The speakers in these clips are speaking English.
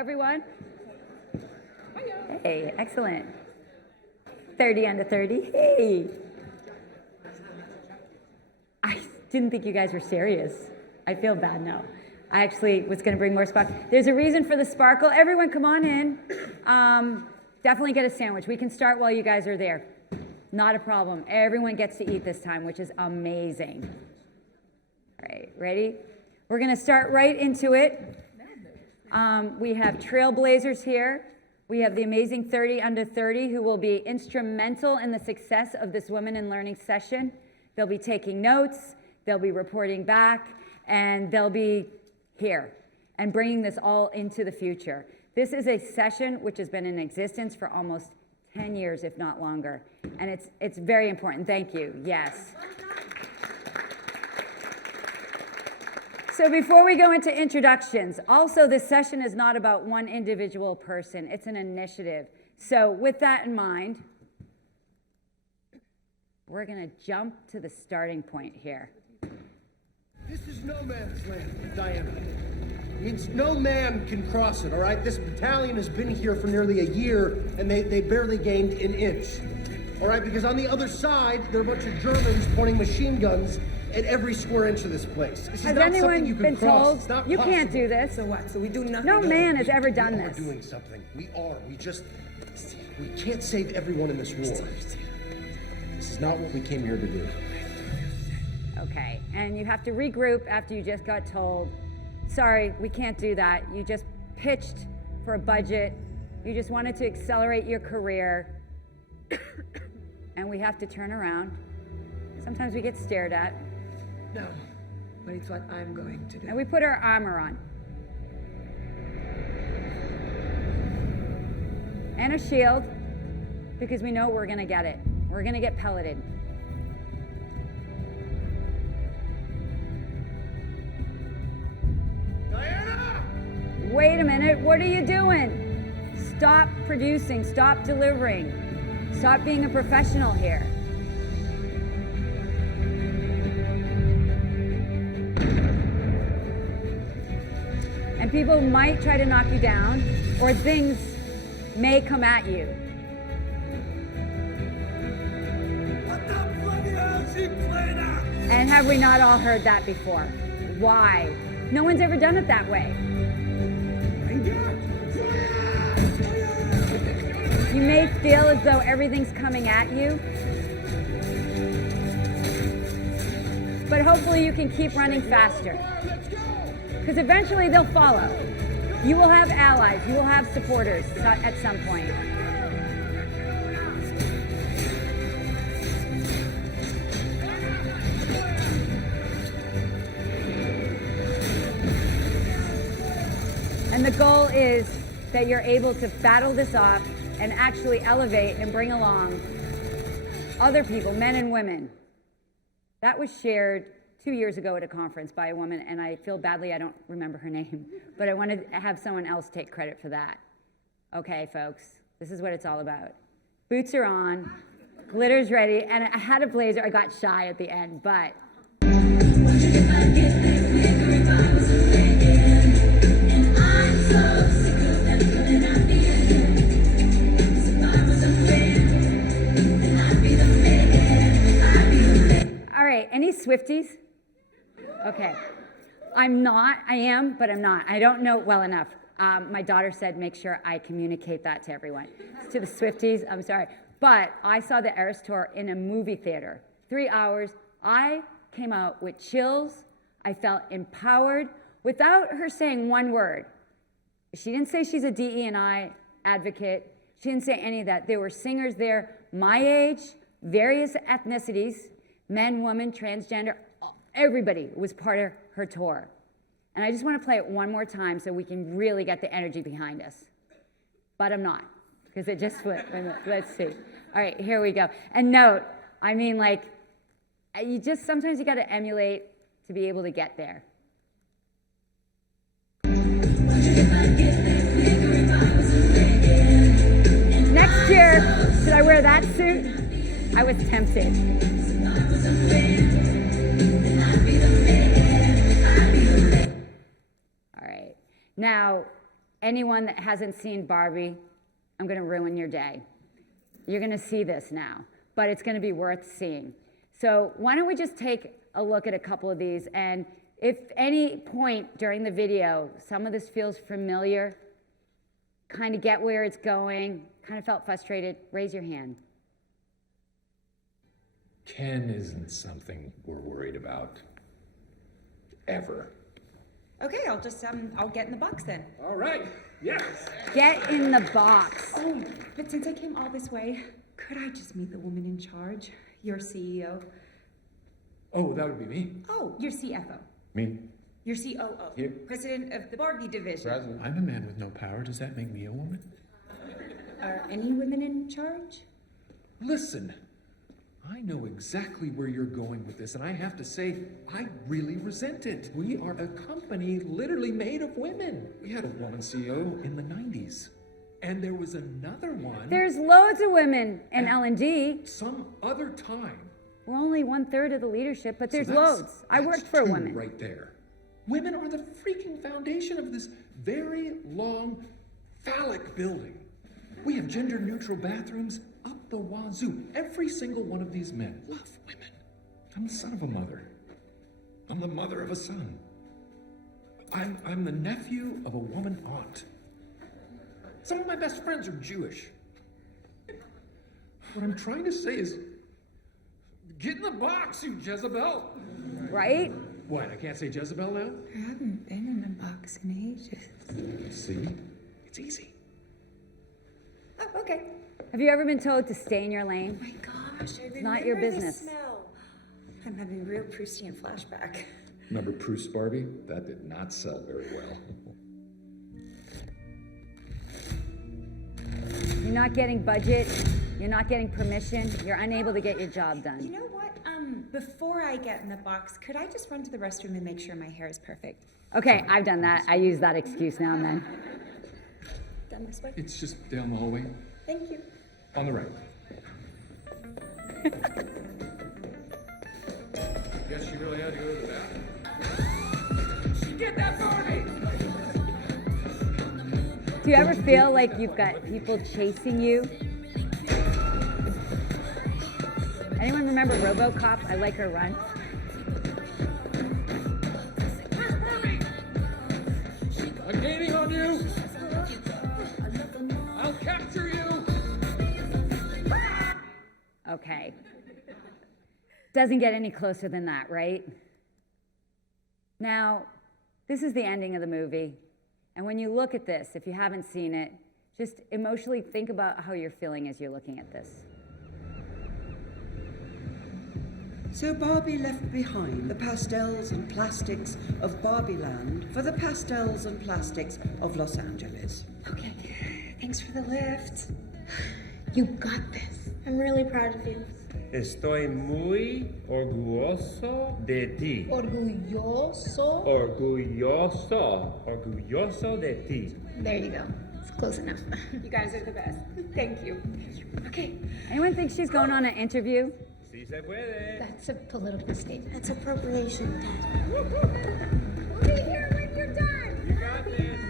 everyone. Hey, excellent. 30 under 30. Hey. I didn't think you guys were serious. I feel bad now. I actually was going to bring more sparkle. There's a reason for the sparkle. Everyone, come on in. Definitely get a sandwich. We can start while you guys are there. Not a problem. Everyone gets to eat this time, which is amazing. All right, ready? We're going to start right into it. We have trailblazers here. We have the amazing 30 under 30 who will be instrumental in the success of this Women in Learning session. They'll be taking notes, they'll be reporting back, and they'll be here and bringing this all into the future. This is a session which has been in existence for almost 10 years, if not longer. And it's very important. Thank you. Yes. So before we go into introductions, also this session is not about one individual person. It's an initiative. So with that in mind, we're going to jump to the starting point here. This is no man's land, Diana. It means no man can cross it, all right? This battalion has been here for nearly a year, and they barely gained an inch, all right? Because on the other side, there are a bunch of Germans pointing machine guns at every square inch of this place. This is Has not anyone something you can been cross. told It's not you possible. can't do this? So what? So we do nothing? No man has ever done We are this. doing something. We are. We can't save everyone in this war. This is not what we came here to do. Okay, and you have to regroup after you just got told, sorry, we can't do that. You just pitched for a budget. You just wanted to accelerate your career. And we have to turn around. Sometimes we get stared at. No, but it's what I'm going to do. And we put our armor on. And a shield, because we know we're gonna get it. We're gonna get pelleted. Diana! Wait a minute, what are you doing? Stop producing, stop delivering. Stop being a professional here. And people might try to knock you down, or things may come at you. What the bloody hell is he playing at? And have we not all heard that before? Why? No one's ever done it that way. You may feel as though everything's coming at you, but hopefully you can keep running faster. Because eventually they'll follow. You will have allies, you will have supporters at some point. And the goal is that you're able to battle this off and actually elevate and bring along other people, men and women. That was shared 2 years ago at a conference by a woman, and I feel badly I don't remember her name, but I wanted to have someone else take credit for that. Okay, folks, this is what it's all about. Boots are on, glitter's ready, and I had a blazer. I got shy at the end, but... All right, any Swifties? Okay. I'm not, I am, but I'm not. I don't know well enough. My daughter said make sure I communicate that to everyone. To the Swifties, I'm sorry. But I saw the Eras Tour in a movie theater. 3 hours. I came out with chills. I felt empowered without her saying one word. She didn't say she's a DE&I advocate. She didn't say any of that. There were singers there my age, various ethnicities, men, women, transgender, everybody was part of her tour. And I just want to play it one more time so we can really get the energy behind us. But I'm not, because it just flipped. Let's see. All right, here we go. And note, I mean, like, sometimes you got to emulate to be able to get there. Next year, should I wear that suit? I was tempted. All right. Now, anyone that hasn't seen Barbie, I'm going to ruin your day. You're going to see this now, but it's going to be worth seeing. So why don't we just take a look at a couple of these, and if any point during the video some of this feels familiar, kind of get where it's going, kind of felt frustrated, raise your hand. Ken isn't something we're worried about. Ever. Okay, I'll just, I'll get in the box then. All right, yes. Get in the box. Oh, but since I came all this way, could I just meet the woman in charge? Your CEO? Oh, that would be me. Oh, your CFO. Me? Your COO. Here. President of the Barbie division. President. I'm a man with no power. Does that make me a woman? Are any women in charge? Listen, I know exactly where you're going with this, and I have to say, I really resent it. We are a company literally made of women. We had a woman CEO in the 90s, and there was another one. There's loads of women in L&D. Some other time. We're only 1/3 of the leadership, but there's So that's- loads. I that's worked for a two woman. right there. Women are the freaking foundation of this very long phallic building. We have gender-neutral bathrooms up the wazoo. Every single one of these men love women. I'm the son of a mother. I'm the mother of a son. I'm the nephew of a woman aunt. Some of my best friends are Jewish. What I'm trying to say is, get in the box, you Jezebel. Right? What, I can't say Jezebel now? I haven't been in a box in ages. See? It's easy. Oh, okay. Have you ever been told to stay in your lane? My gosh, I remember not your this business. smell. I'm having a real Proustian flashback. Remember Proust Barbie? That did not sell very well. You're not getting budget. You're not getting permission. You're unable to get your job You done. know what? Before I get in the box, could I just run to the restroom and make sure my hair is perfect? Okay, I've done that. I use that excuse now and then. Done this way? It's just down the hallway. Thank you. On the right. Guess she really had to go to the bathroom. Get that Barbie! Do you ever feel like you've got people chasing you? Anyone remember RoboCop? I Like Her Run. I'm gaining on you! I'll capture you! Okay. Doesn't get any closer than that, right? Now, this is the ending of the movie. And when you look at this, if you haven't seen it, just emotionally think about how you're feeling as you're looking at this. So Barbie left behind the pastels and plastics of Barbie Land for the pastels and plastics of Los Angeles. Okay. Thanks for the lift. You got this. I'm really proud of you. Estoy muy orgulloso de ti. Orgulloso. Orgulloso de ti. There you go. It's close enough. You guys are the best. Thank you. Okay. Anyone think she's going on an interview? Si se puede. That's a political statement. That's appropriation, Dad. We'll be here when you're done. You got this.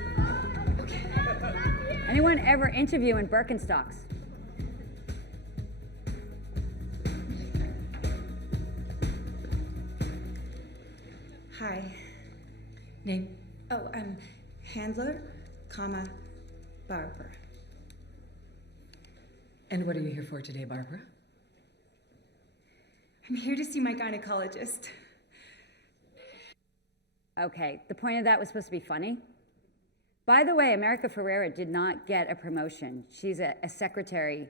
Anyone ever interview in Birkenstocks? Hi. Name? Oh, Handler, Barbara. And what are you here for today, Barbara? I'm here to see my gynecologist. Okay, the point of that was supposed to be funny. By the way, America Ferrera did not get a promotion. She's a secretary.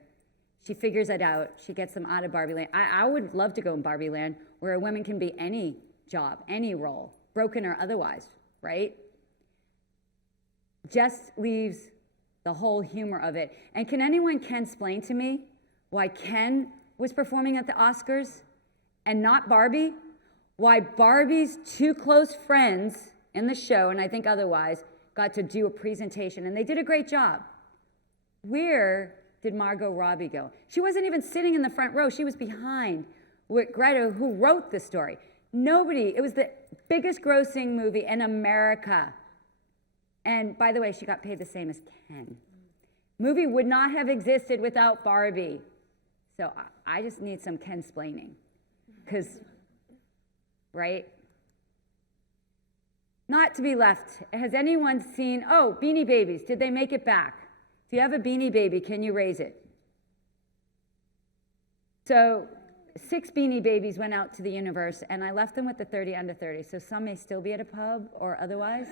She figures it out. She gets them out of Barbie Land. I would love to go in Barbie Land where a woman can be any job, any role, broken or otherwise, right? Just leaves the whole humor of it. And can anyone explain to me why Ken was performing at the Oscars and not Barbie? Why Barbie's two close friends in the show, and I think otherwise, got to do a presentation, and they did a great job. Where did Margot Robbie go? She wasn't even sitting in the front row. She was behind with Greta, who wrote the story. Nobody, it was the biggest grossing movie in America. And by the way, she got paid the same as Ken. Movie would not have existed without Barbie. So I just need some Ken-splaining. Because, right? Not to be left. Has anyone seen, oh, Beanie Babies, did they make it back? If you have a Beanie Baby, can you raise it? So 6 Beanie Babies went out to the universe, and I left them with the 30 under 30, so some may still be at a pub or otherwise.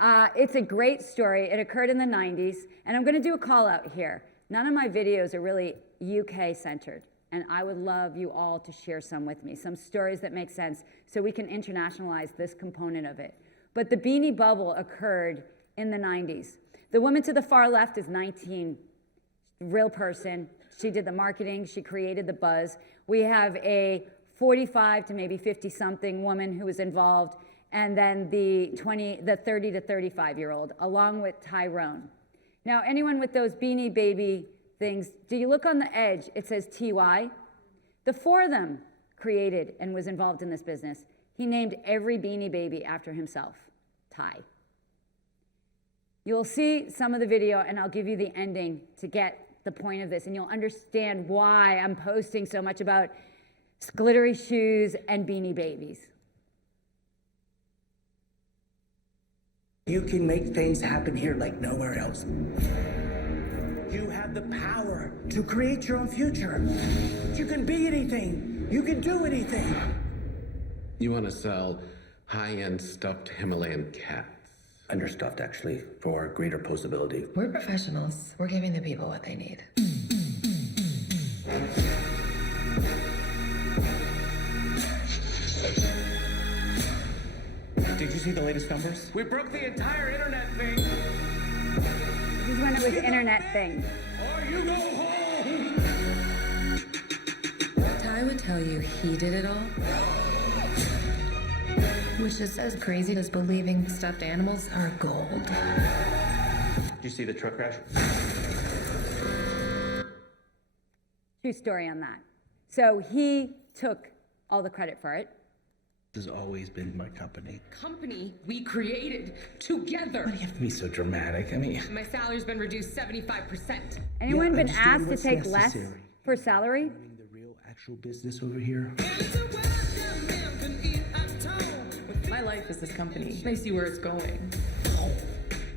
It's a great story. It occurred in the 90s, and I'm going to do a call out here. None of my videos are really UK-centered, and I would love you all to share some with me, some stories that make sense so we can internationalize this component of it. But the Beanie Bubble occurred in the 90s. The woman to the far left is 19, real person. She did the marketing. She created the buzz. We have a 45 to maybe 50-something woman who was involved, and then the 30 to 35-year-old, along with Tyrone. Now, anyone with those Beanie Baby things, do you look on the edge? It says TY. The 4 of them created and was involved in this business. He named every Beanie Baby after himself, Ty. You'll see some of the video, and I'll give you the ending to get the point of this, and you'll understand why I'm posting so much about glittery shoes and Beanie Babies. You can make things happen here like nowhere else. You have the power to create your own future. You can be anything. You can do anything. You want to sell high-end stuffed Himalayan cats? Understuffed, actually, for greater posability. We're professionals. We're giving the people what they need. Did you see the latest numbers? We broke the entire internet thing. This is when it was internet thing. Or you go home. Ty would tell you he did it all. Which is as crazy as believing stuffed animals are gold. Did you see the truck crash? True story on that. So he took all the credit for it. This has always been my company. Company we created together. Why do you have to be so dramatic? I mean, My salary's been reduced 75%. Anyone been I'm just doing asked to what's take less necessary. for salary? running the real, actual business over here. My life is this company. I see where it's going.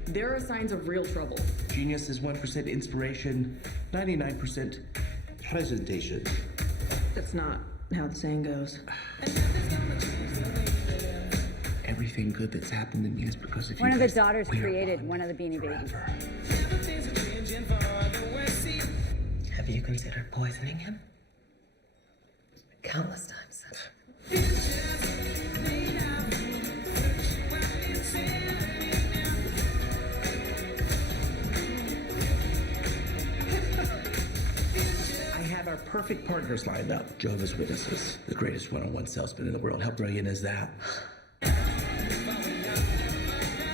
There are signs of real trouble. Genius is 1% inspiration, 99% presentation. That's not how the saying goes. Everything good that's happened to me is because of you. One of the guys. daughters We are created one one of the Beanie Babies. forever. Have you considered poisoning him? Countless times. I have our perfect partners lined up. Jehovah's Witnesses, the greatest one-on-one salesman in the world. How brilliant is that?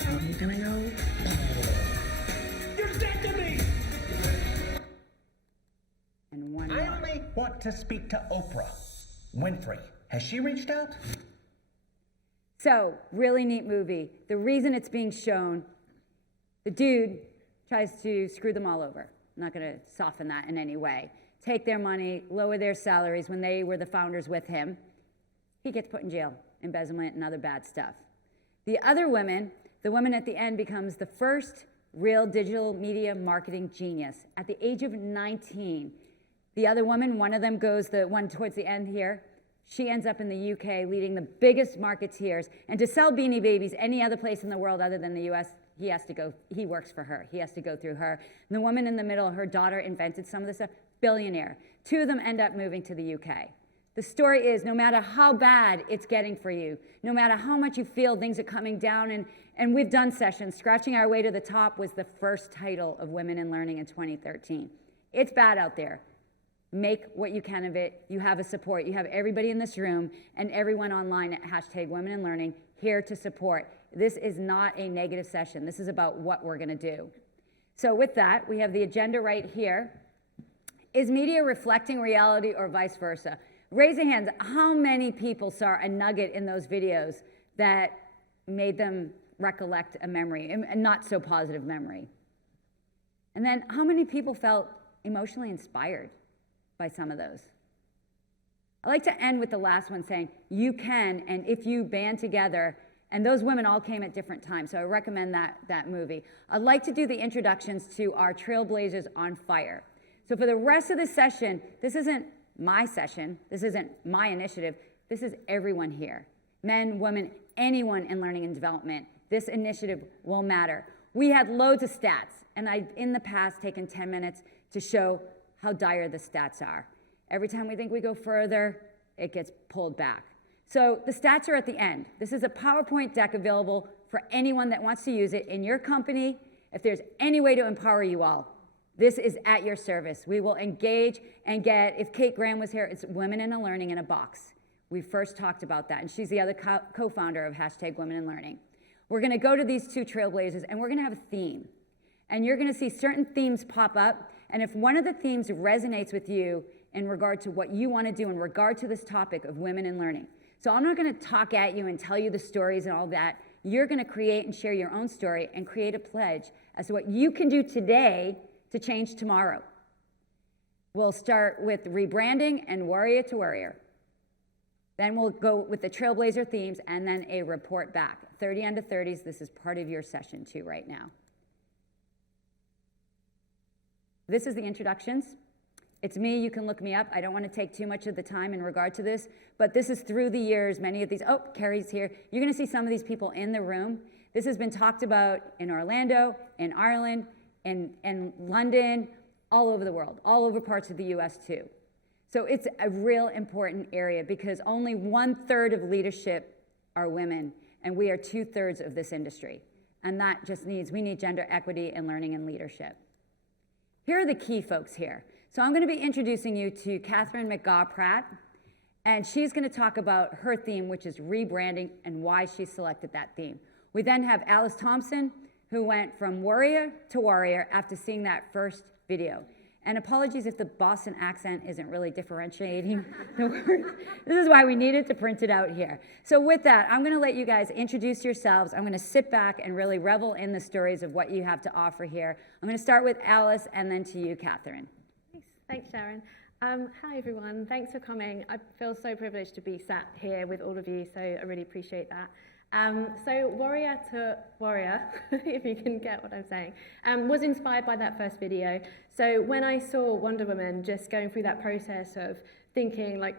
I'm gonna go. You're dead to me! And one I more. only want to speak to Oprah Winfrey. Has she reached out? So, really neat movie. The reason it's being shown, the dude tries to screw them all over. I'm not going to soften that in any way. Take their money, lower their salaries when they were the founders with him. He gets put in jail, embezzlement and other bad stuff. The other women, the woman at the end becomes the first real digital media marketing genius at the age of 19. The other woman, one of them goes, the one towards the end here, she ends up in the UK leading the biggest marketeers. And to sell Beanie Babies any other place in the world other than the US, he works for her. He has to go through her. And the woman in the middle, her daughter invented some of this stuff, billionaire. 2 of them end up moving to the UK. The story is, no matter how bad it's getting for you, no matter how much you feel things are coming down, and we've done sessions, Scratching Our Way to the Top was the first title of Women in Learning in 2013. It's bad out there. Make what you can of it. You have a support. You have everybody in this room and everyone online at #WomenInLearning here to support. This is not a negative session. This is about what we're going to do. So with that, we have the agenda right here. Is media reflecting reality or vice versa? Raise your hands. How many people saw a nugget in those videos that made them recollect a memory, a not so positive memory? And then how many people felt emotionally inspired by some of those? I like to end with the last one saying, you can, and if you band together, and those women all came at different times, so I recommend that movie. I'd like to do the introductions to our Trailblazers on Fire. So for the rest of the session, this isn't my session, this isn't my initiative, this is everyone here. Men, women, anyone in learning and development. This initiative will matter. We had loads of stats, and I've in the past taken 10 minutes to show how dire the stats are. Every time we think we go further, it gets pulled back. So the stats are at the end. This is a PowerPoint deck available for anyone that wants to use it in your company. If there's any way to empower you all, this is at your service. We will engage and get, if Kate Graham was here, it's Women in Learning in a Box. We first talked about that, and she's the other co-founder of #WomenInLearning. We're gonna go to these two Trailblazers, and we're gonna have a theme. And you're gonna see certain themes pop up, and if one of the themes resonates with you in regard to what you wanna do in regard to this topic of women in learning. So I'm not gonna talk at you and tell you the stories and all that. You're gonna create and share your own story and create a pledge as to what you can do today to change tomorrow. We'll start with rebranding and warrior to warrior. Then we'll go with the Trailblazer themes and then a report back. 30 under 30s, this is part of your session too right now. This is the introductions. It's me, you can look me up. I don't want to take too much of the time in regard to this, but this is through the years, many of these, oh, Carrie's here. You're gonna see some of these people in the room. This has been talked about in Orlando, in Ireland, in London, all over the world, all over parts of the US too. So it's a real important area because only 1/3 of leadership are women, and we are 2/3 of this industry. And that just we need gender equity in learning and leadership. Here are the key folks here. So I'm gonna be introducing you to Catherine McGaw-Pratt, and she's gonna talk about her theme, which is rebranding and why she selected that theme. We then have Alice Thompson, who went from warrior to warrior after seeing that first video. And apologies if the Boston accent isn't really differentiating the words. This is why we needed to print it out here. So with that, I'm gonna let you guys introduce yourselves. I'm gonna sit back and really revel in the stories of what you have to offer here. I'm gonna start with Alice and then to you, Catherine. Thanks, Sharon. Hi, everyone. Thanks for coming. I feel so privileged to be sat here with all of you, so I really appreciate that. So warrior to warrior, if you can get what I'm saying, was inspired by that first video. So when I saw Wonder Woman just going through that process of thinking like,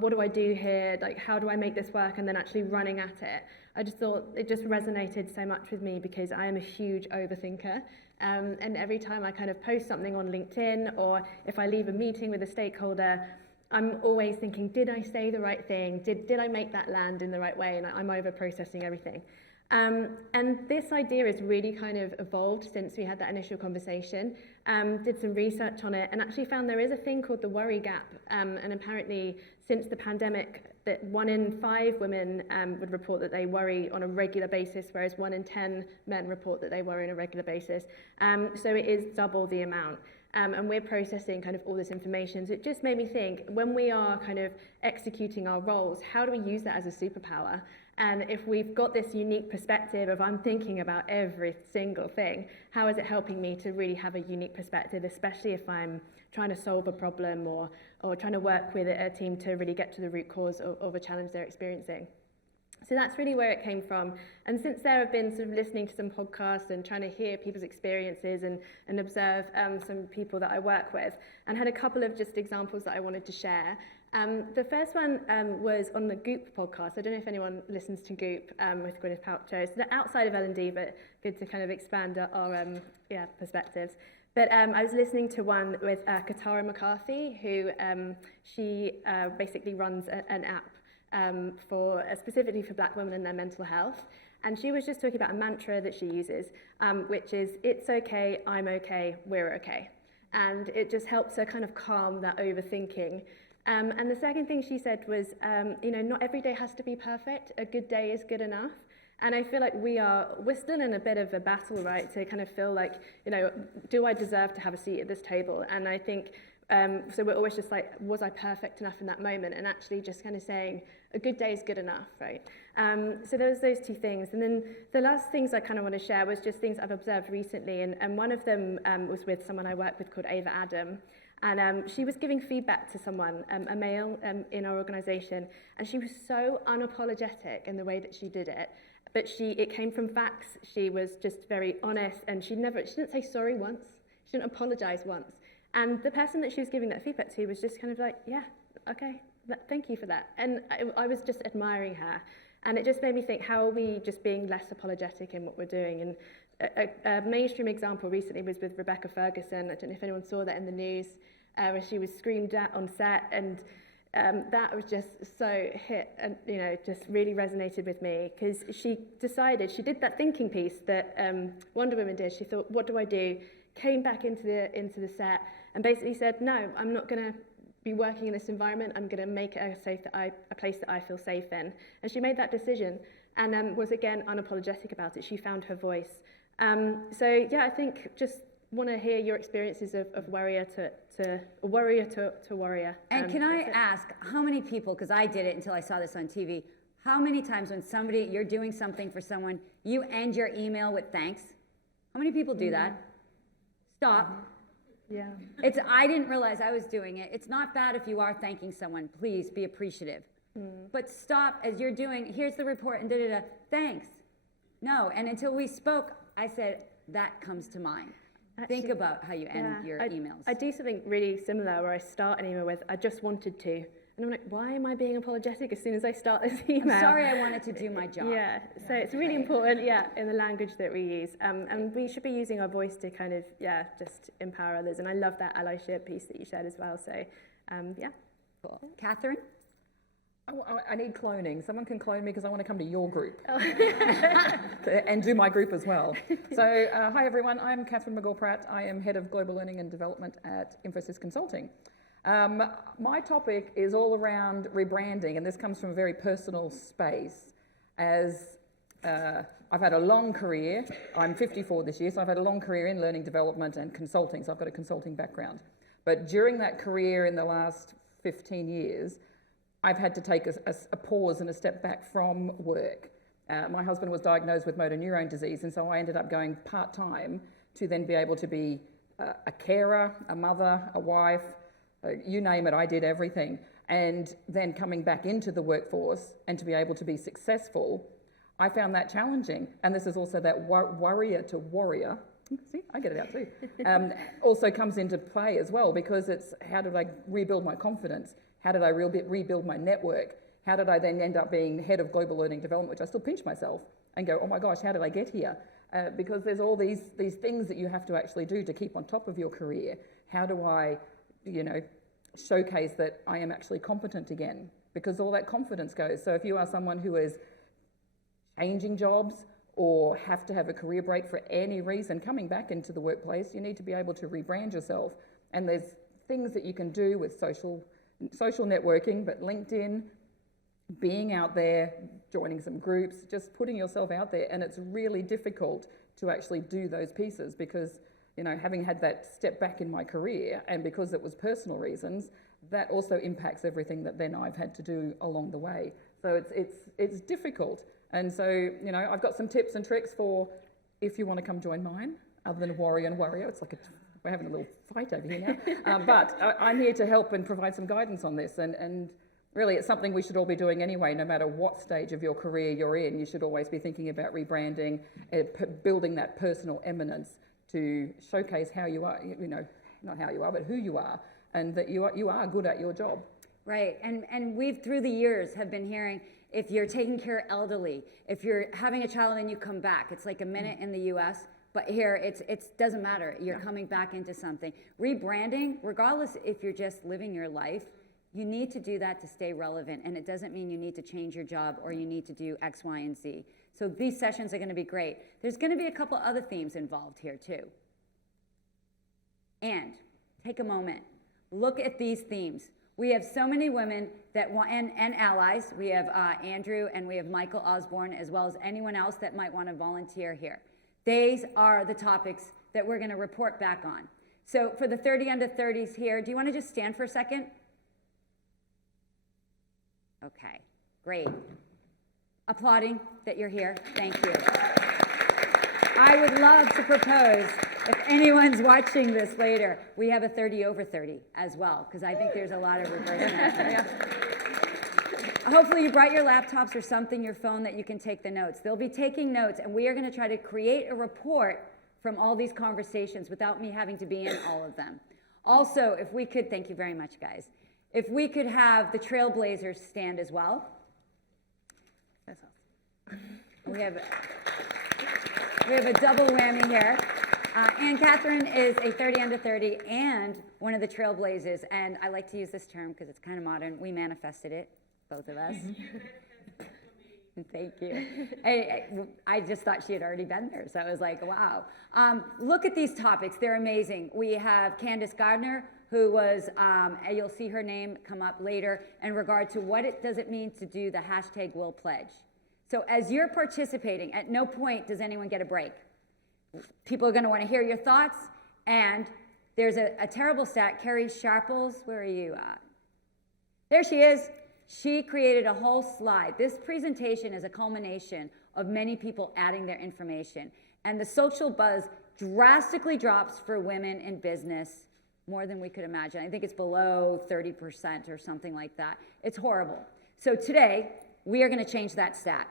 what do I do here? Like, how do I make this work? And then actually running at it. I just thought it just resonated so much with me because I am a huge overthinker. And every time I kind of post something on LinkedIn or if I leave a meeting with a stakeholder, I'm always thinking, did I say the right thing? Did I make that land in the right way? And I'm over-processing everything. And this idea has really kind of evolved since we had that initial conversation. Did some research on it and actually found there is a thing called the worry gap. And apparently since the pandemic, that 1 in 5 women would report that they worry on a regular basis, whereas 1 in 10 men report that they worry on a regular basis. So it is double the amount. And we're processing kind of all this information. So it just made me think, when we are kind of executing our roles, how do we use that as a superpower? And if we've got this unique perspective of I'm thinking about every single thing, how is it helping me to really have a unique perspective, especially if I'm trying to solve a problem or trying to work with a team to really get to the root cause of a challenge they're experiencing? So that's really where it came from. And since there, I've been sort of listening to some podcasts and trying to hear people's experiences and observe some people that I work with, and had a couple of just examples that I wanted to share. The first one was on the Goop podcast. I don't know if anyone listens to Goop with Gwyneth Paltrow. So they're outside of L&D, but good to kind of expand our perspectives. But I was listening to one with Katara McCarthy, who she basically runs an app specifically for Black women and their mental health. And she was just talking about a mantra that she uses, which is, it's okay, I'm okay, we're okay. And it just helps her kind of calm that overthinking. And the second thing she said was, not every day has to be perfect. A good day is good enough. And I feel like we're still in a bit of a battle, right, to kind of feel like, do I deserve to have a seat at this table? And I think So we're always just like, was I perfect enough in that moment? And actually just kind of saying, a good day is good enough, right? So there was those two things. And then the last things I kind of want to share was just things I've observed recently. And one of them was with someone I work with called Ava Adam. And she was giving feedback to someone, a male in our organisation, and she was so unapologetic in the way that she did it. But it came from facts. She was just very honest, and she didn't say sorry once. She didn't apologise once. And the person that she was giving that feedback to was just kind of like, yeah, okay, thank you for that. And I was just admiring her. And it just made me think, how are we just being less apologetic in what we're doing? And a mainstream example recently was with Rebecca Ferguson. I don't know if anyone saw that in the news, where she was screamed at on set, and that was just so hit, and just really resonated with me, because she did that thinking piece that Wonder Woman did. She thought, what do I do? Came back into the set and basically said, no, I'm not going to be working in this environment. I'm going to make it a place that I feel safe in. And she made that decision, and was again unapologetic about it. She found her voice. So yeah, I think just want to hear your experiences of warrior to warrior. And can I ask, how many people, because I did it until I saw this on TV, how many times when you're doing something for someone, you end your email with thanks? How many people do that? Stop. Yeah. I didn't realize I was doing it. It's not bad if you are thanking someone. Please be appreciative. But stop as you're doing, here's the report, and da-da-da, thanks. No, and until we spoke, I said, that comes to mind. Think about how you end your emails. I do something really similar where I start an email with, I just wanted to. And I'm like, why am I being apologetic as soon as I start this email? I'm sorry, I wanted to do my job. Yeah, so it's really important, in the language that we use. And we should be using our voice to kind of, just empower others. And I love that allyship piece that you shared as well. So, yeah. Cool. Catherine? I need cloning. Someone can clone me because I want to come to your group and do my group as well. So, hi everyone, I'm Catherine McGaw-Pratt. I am Head of Global Learning and Development at Infosys Consulting. My topic is all around rebranding, and this comes from a very personal space. As I've had a long career, I'm 54 this year, so I've had a long career in learning development and consulting, so I've got a consulting background. But during that career in the last 15 years, I've had to take a pause and a step back from work. My husband was diagnosed with motor neurone disease, and so I ended up going part-time to then be able to be a carer, a mother, a wife, you name it, I did everything. And then coming back into the workforce and to be able to be successful, I found that challenging. And this is also that warrior to warrior, see, I get it out too, also comes into play as well, because it's how did I rebuild my confidence? How did I rebuild my network? How did I then end up being head of global learning development, which I still pinch myself and go, oh my gosh, how did I get here? Because there's all these things that you have to actually do to keep on top of your career. How do I, showcase that I am actually competent again? Because all that confidence goes. So if you are someone who is changing jobs or have to have a career break for any reason, coming back into the workplace, you need to be able to rebrand yourself. And there's things that you can do with social networking, but LinkedIn, being out there, joining some groups, just putting yourself out there. And it's really difficult to actually do those pieces because, having had that step back in my career, and because it was personal reasons, that also impacts everything that then I've had to do along the way. So it's difficult. And so, I've got some tips and tricks for if you want to come join mine, other than warrior and warrior. It's like we're having a little fight over here now. But I'm here to help and provide some guidance on this. And really, it's something we should all be doing anyway, no matter what stage of your career you're in. You should always be thinking about rebranding, building that personal eminence to showcase how you are, not how you are, but who you are, and that you are good at your job. Right, and we've through the years have been hearing, if you're taking care of elderly, if you're having a child and you come back, it's like a minute in the US, but here it doesn't matter, you're coming back into something. Rebranding, regardless if you're just living your life, you need to do that to stay relevant, and it doesn't mean you need to change your job or you need to do X, Y, and Z. So these sessions are going to be great. There's going to be a couple other themes involved here too. And take a moment, look at these themes. We have so many women that want, and allies. We have Andrew and we have Michael Osborne, as well as anyone else that might want to volunteer here. These are the topics that we're going to report back on. So for the 30 under 30s here, do you want to just stand for a second? Okay, great. Applauding that you're here. Thank you. I would love to propose, if anyone's watching this later, we have a 30 over 30 as well, because I think there's a lot of reverse matching. Hopefully you brought your laptops or something, your phone, that you can take the notes. They'll be taking notes, and we are going to try to create a report from all these conversations without me having to be in all of them. Also, if we could, thank you very much, guys. If we could have the Trailblazers stand as well. That's awesome. We have a double whammy here. Anne Catherine is a 30 under 30 and one of the Trailblazers. And I like to use this term because it's kind of modern. We manifested it, both of us. Thank you. I just thought she had already been there, so I was like, wow. Look at these topics. They're amazing. We have Candace Gardner, who was, you'll see her name come up later, in regard to does it mean to do the hashtag Will Pledge. So as you're participating, at no point does anyone get a break. People are going to want to hear your thoughts, and there's a terrible stat. Carrie Sharples, where are you at? There she is. She created a whole slide. This presentation is a culmination of many people adding their information. And the social buzz drastically drops for women in business, more than we could imagine. I think it's below 30% or something like that. It's horrible. So today, we are going to change that stat.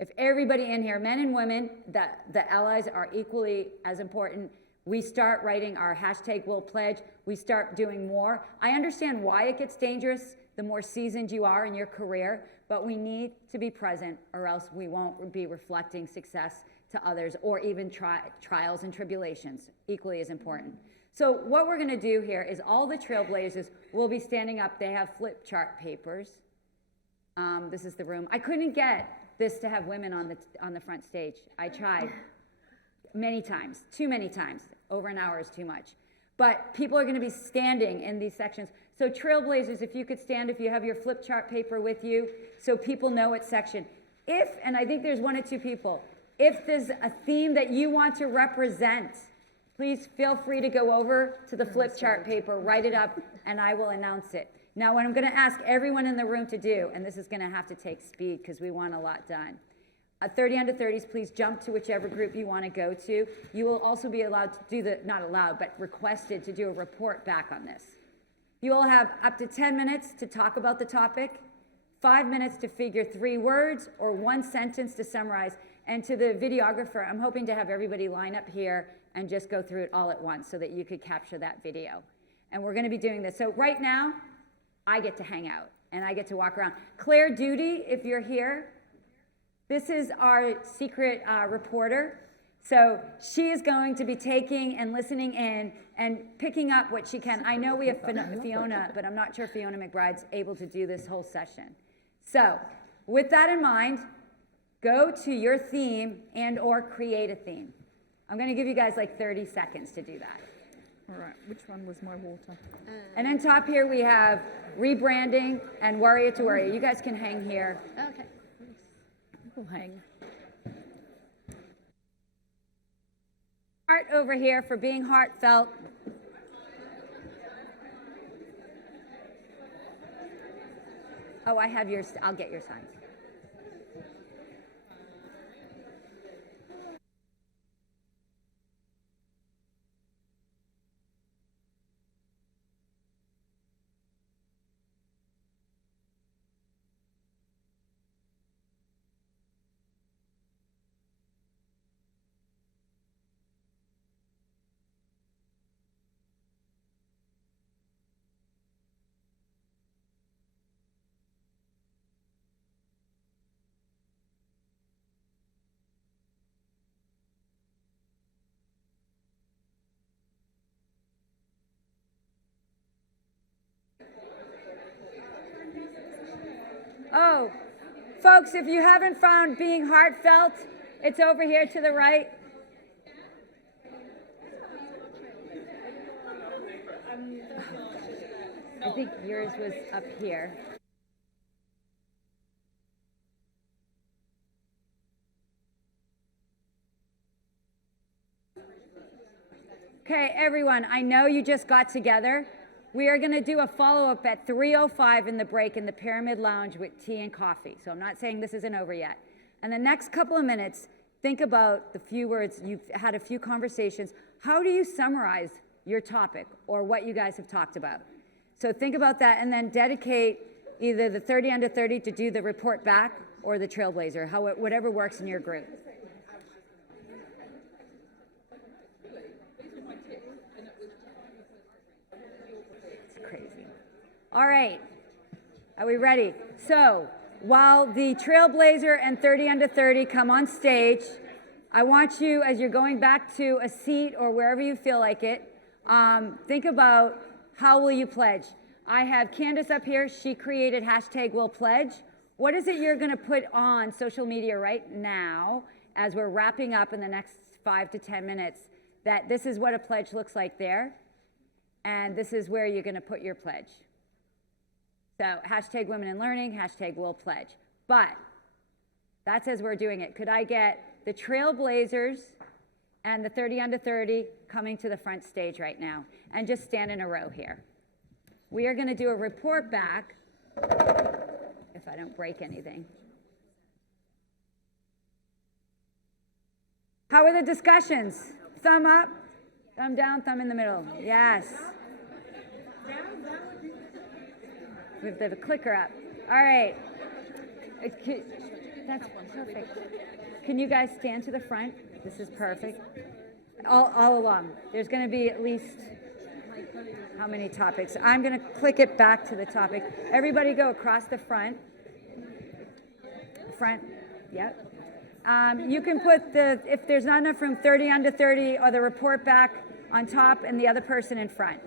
If everybody in here, men and women, the allies are equally as important. We start writing our hashtag Will Pledge. We start doing more. I understand why it gets dangerous the more seasoned you are in your career, but we need to be present or else we won't be reflecting success to others, or even trials and tribulations, equally as important. So what we're gonna do here is all the Trailblazers will be standing up. They have flip chart papers. This is the room. I couldn't get this to have women on the front stage. I tried many times, too many times. Over an hour is too much. But people are going to be standing in these sections. So Trailblazers, if you could stand, if you have your flip chart paper with you, so people know what section. If, and I think there's one or two people, if there's a theme that you want to represent, please feel free to go over to the flip chart paper, write it up, and I will announce it. Now, what I'm going to ask everyone in the room to do, and this is going to have to take speed because we want a lot done. 30 under 30s, please jump to whichever group you want to go to. You will also be allowed to do not allowed, but requested to do a report back on this. You will have up to 10 minutes to talk about the topic, 5 minutes to figure 3 words or 1 sentence to summarize. And to the videographer, I'm hoping to have everybody line up here and just go through it all at once so that you could capture that video. And we're going to be doing this. So right now, I get to hang out and I get to walk around. Claire Duty, if you're here, this is our secret reporter. So she is going to be taking and listening in and picking up what she can. I know we have Fiona, but I'm not sure Fiona McBride's able to do this whole session. So with that in mind, go to your theme and or create a theme. I'm going to give you guys like 30 seconds to do that. All right, which one was my water? And then top here we have rebranding and warrior to warrior. You guys can hang here. Okay. We'll hang. Heart over here for being heartfelt. Oh, I have yours. I'll get your signs. Oh, folks, if you haven't found being heartfelt, it's over here to the right. I think yours was up here. Okay, everyone, I know you just got together. We are going to do a follow-up at 3:05 in the break in the Pyramid Lounge with tea and coffee. So I'm not saying this isn't over yet. And the next couple of minutes, think about the few words. You've had a few conversations. How do you summarize your topic or what you guys have talked about? So think about that and then dedicate either the 30 under 30 to do the report back or the Trailblazer, whatever works in your group. It's crazy. All right, are we ready? So while the Trailblazer and 30 under 30 come on stage, I want you, as you're going back to a seat or wherever you feel like it, think about how will you pledge. I have Candace up here. She created #WillPledge. What is it you're going to put on social media right now as we're wrapping up in the next 5 to 10 minutes that this is what a pledge looks like there, and this is where you're going to put your pledge. So #WomenInLearning, #WillPledge. But that's as we're doing it. Could I get the Trailblazers and the 30 under 30 coming to the front stage right now and just stand in a row here? We are going to do a report back, if I don't break anything. How are the discussions? Thumb up, thumb down, thumb in the middle. Yes. We have the clicker up. All right. That's perfect. Can you guys stand to the front? This is perfect. All along. There's going to be at least how many topics? I'm going to click it back to the topic. Everybody go across the front. Front. Yep. You can put if there's not enough room, 30 under 30 or the report back on top and the other person in front.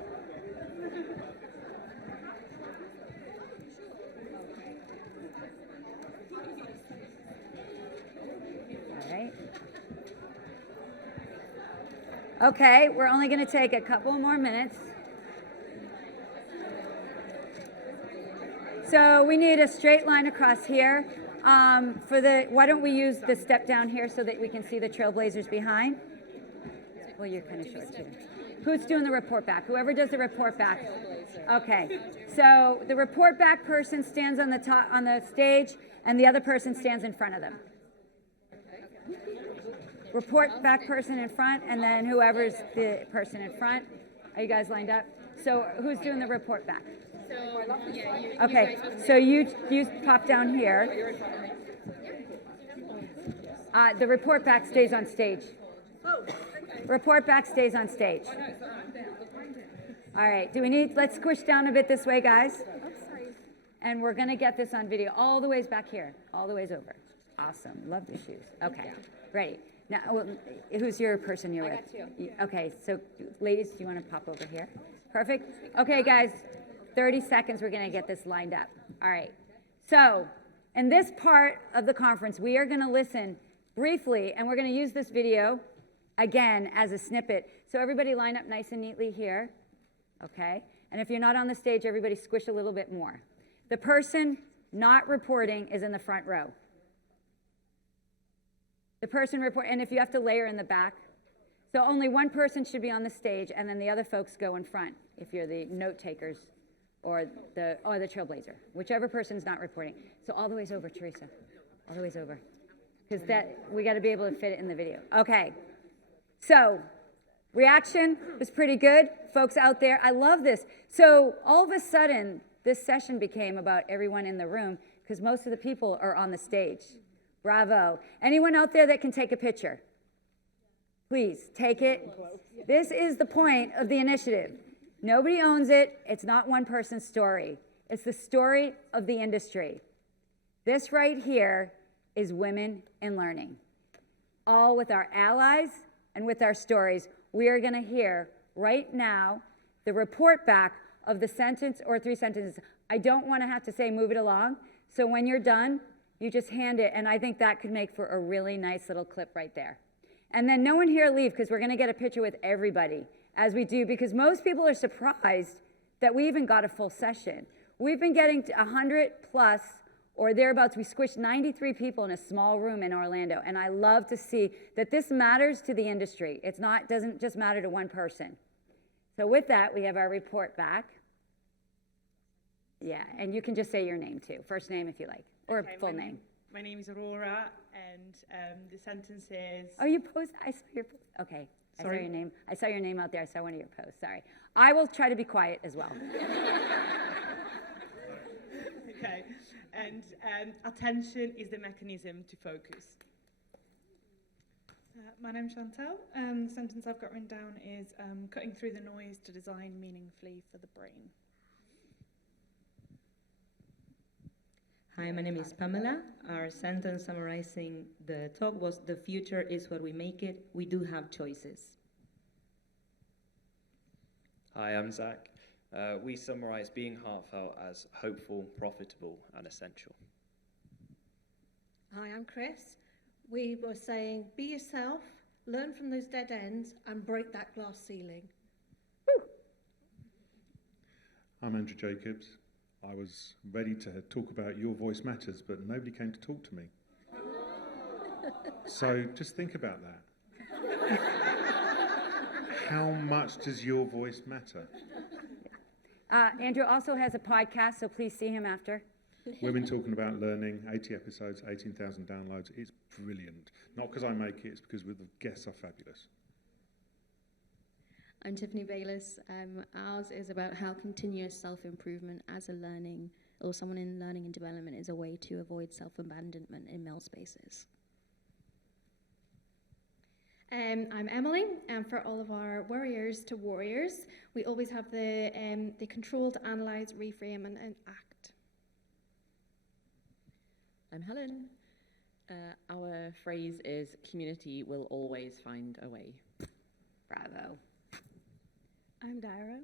Okay, we're only going to take a couple more minutes. So we need a straight line across here. Why don't we use the step down here so that we can see the Trailblazers behind? Well, you're kind of short too. Who's doing the report back? Whoever does the report back. Okay, so the report back person stands on the top on the stage, and the other person stands in front of them. Report back person in front, and then whoever's the person in front. Are you guys lined up? So who's doing the report back? Okay, so you pop down here. The report back stays on stage. Report back stays on stage. All right, let's squish down a bit this way, guys. And we're gonna get this on video all the ways back here, all the ways over. Awesome, love your shoes. Okay, ready. Now, who's your person you're with? I got two. Okay, so ladies, do you want to pop over here? Perfect. Okay, guys, 30 seconds, we're going to get this lined up. All right. So, in this part of the conference, we are going to listen briefly, and we're going to use this video, again, as a snippet. So everybody line up nice and neatly here, okay? And if you're not on the stage, everybody squish a little bit more. The person not reporting is in the front row. The person report, and if you have to layer in the back, so only one person should be on the stage, and then the other folks go in front. If you're the note takers or the Trailblazer, whichever person's not reporting. So all the ways over, Teresa, all the ways over, because we got to be able to fit it in the video. Okay, so reaction was pretty good, folks out there. I love this. So all of a sudden, this session became about everyone in the room because most of the people are on the stage. Bravo. Anyone out there that can take a picture? Please, take it. This is the point of the initiative. Nobody owns it. It's not one person's story. It's the story of the industry. This right here is Women in Learning. All with our allies and with our stories. We are going to hear right now the report back of the sentence or 3 sentences. I don't want to have to say move it along. So when you're done, you just hand it, and I think that could make for a really nice little clip right there. And then no one here leave, because we're going to get a picture with everybody as we do, because most people are surprised that we even got a full session. We've been getting to 100 plus or thereabouts. We squished 93 people in a small room in Orlando, and I love to see that this matters to the industry. Doesn't just matter to one person. So with that, we have our report back. Yeah, and you can just say your name too. First name if you like, or okay, full name. My name is Aurora, and the sentence is... Oh, you posted? I saw your post. Okay. Sorry? I saw your name. I saw your name out there. I saw one of your posts. Sorry. I will try to be quiet as well. Okay. And attention is the mechanism to focus. My name's Chantal, and the sentence I've got written down is cutting through the noise to design meaningfully for the brain. Hi, my name is Pamela. Our sentence summarizing the talk was, "The future is what we make it. We do have choices." Hi, I'm Zach. We summarize being heartfelt as hopeful, profitable, and essential. Hi, I'm Chris. We were saying, be yourself, learn from those dead ends, and break that glass ceiling. Woo. I'm Andrew Jacobs. I was ready to talk about Your Voice Matters, but nobody came to talk to me. So just think about that. How much does your voice matter? Andrew also has a podcast, so please see him after. Women Talking About Learning, 80 episodes, 18,000 downloads. It's brilliant. Not because I make it, it's because the guests are fabulous. I'm Tiffany Bayliss. Ours is about how continuous self-improvement as a learning, or someone in learning and development, is a way to avoid self-abandonment in male spaces. I'm Emily, and for all of our warriors to warriors, we always have the control to analyze, reframe, and act. I'm Helen. Our phrase is, community will always find a way. Bravo. I'm Dyra.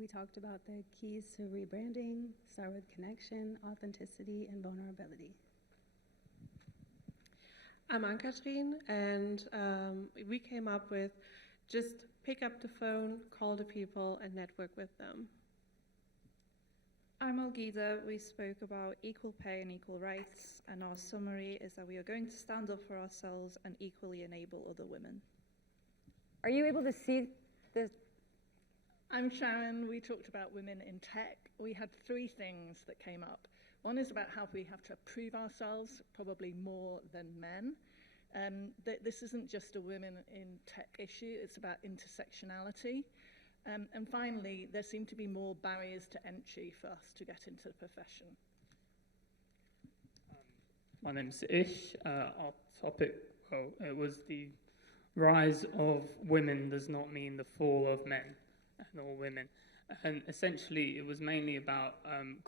We talked about the keys to rebranding, start with connection, authenticity, and vulnerability. I'm Anne-Katrien, and we came up with just pick up the phone, call the people, and network with them. I'm Olgida. We spoke about equal pay and equal rights, and our summary is that we are going to stand up for ourselves and equally enable other women. Are you able to see the... I'm Sharon. We talked about women in tech. We had 3 things that came up. One is about how we have to prove ourselves, probably more than men. This isn't just a women in tech issue, it's about intersectionality. And finally, there seem to be more barriers to entry for us to get into the profession. My name's Ish. Our topic, well, it was the rise of women does not mean the fall of men and all women. And essentially, it was mainly about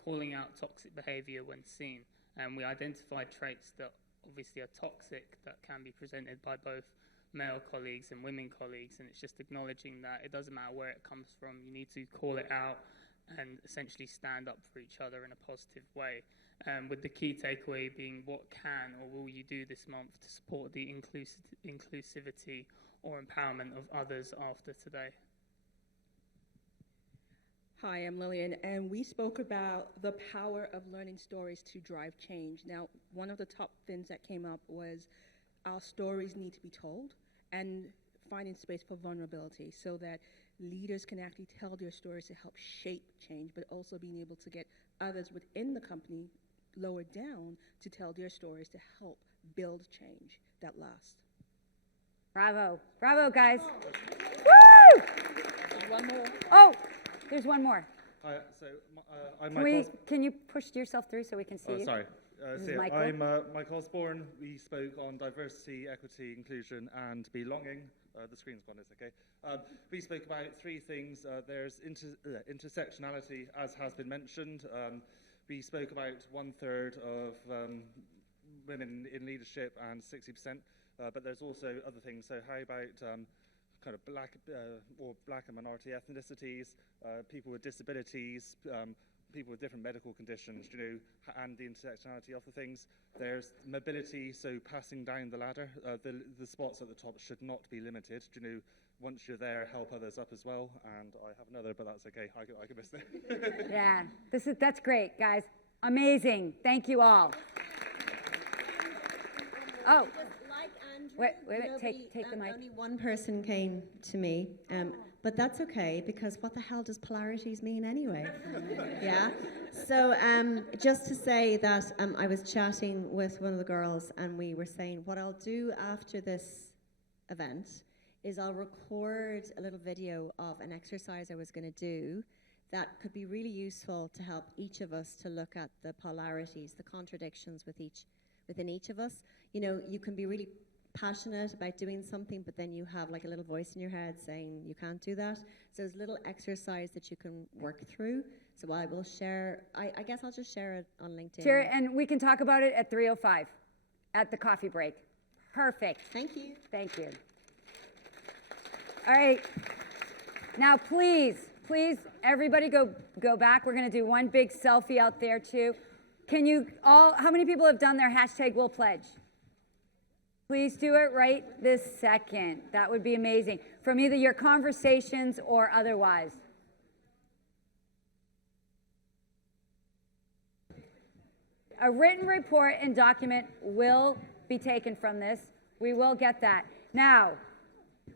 calling out toxic behavior when seen. And we identified traits that obviously are toxic that can be presented by both male colleagues and women colleagues. And it's just acknowledging that it doesn't matter where it comes from. You need to call it out and essentially stand up for each other in a positive way. With the key takeaway being, what can or will you do this month to support the inclusivity or empowerment of others after today? Hi, I'm Lillian, and we spoke about the power of learning stories to drive change. Now, one of the top things that came up was our stories need to be told, and finding space for vulnerability so that leaders can actually tell their stories to help shape change, but also being able to get others within the company lower down to tell their stories to help build change that lasts. Bravo. Bravo, guys. Woo! One more. Oh, there's one more. Hi, so I'm Can you push yourself through so we can see you? Sorry. This is Michael. I'm Mike Osborne. We spoke on diversity, equity, inclusion, and belonging. The screen's gone, it's okay. We spoke about 3 things. There's intersectionality, as has been mentioned. We spoke about 1/3 of women in leadership and 60%, but there's also other things. So how about kind of black and minority ethnicities, people with disabilities, people with different medical conditions, you know, and the intersectionality of the things. There's mobility, so passing down the ladder. The spots at the top should not be limited. You know, once you're there, help others up as well. And I have another, but that's okay. I can miss that. Yeah, that's great, guys. Amazing. Thank you all. Oh. Just like Andrew, Wait, You know, take the mic. Only one person came to me, but that's okay, because what the hell does polarities mean anyway? Yeah. So just to say that I was chatting with one of the girls, and we were saying what I'll do after this event is I'll record a little video of an exercise I was going to do that could be really useful to help each of us to look at the polarities, the contradictions within each of us. You know, you can be really passionate about doing something, but then you have like a little voice in your head saying you can't do that. So there's a little exercise that you can work through. So I will share, I guess I'll just share it on LinkedIn. Share it, and we can talk about it at 3:05 at the coffee break. Perfect. Thank you. Thank you. All right. Now, please, everybody go back. We're going to do one big selfie out there, too. Can you all, how many people have done their hashtag Will Pledge? Please do it right this second. That would be amazing. From either your conversations or otherwise. A written report and document will be taken from this. We will get that. Now,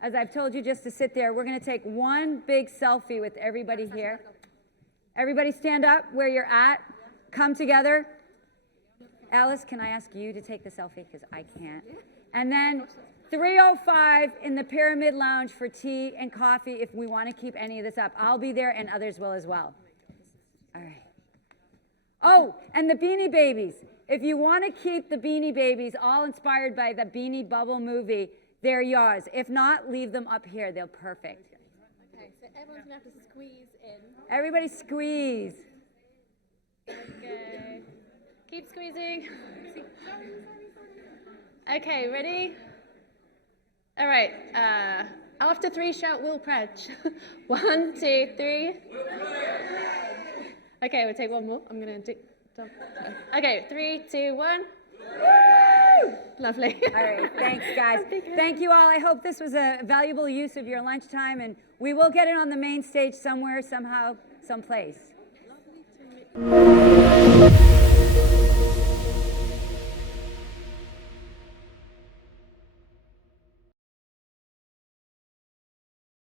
as I've told you just to sit there, we're going to take one big selfie with everybody here. Everybody stand up where you're at. Come together. Alice, can I ask you to take the selfie? Because I can't. And then 3:05 in the Pyramid Lounge for tea and coffee if we want to keep any of this up. I'll be there and others will as well. All right. Oh, and the Beanie Babies. If you want to keep the Beanie Babies all inspired by the Beanie Bubble movie, they're yours. If not, leave them up here. They're perfect. Okay, so everyone's going to have to squeeze in. Everybody squeeze. Okay. Keep squeezing. Okay, ready? All right. After 3, shout Will Pledge. 1, 2, 3. Okay, we'll take one more. I'm going to do... Okay, 3, 2, 1. Lovely. All right, thanks, guys. Thank you all. I hope this was a valuable use of your lunchtime, and we will get it on the main stage somewhere, somehow, someplace.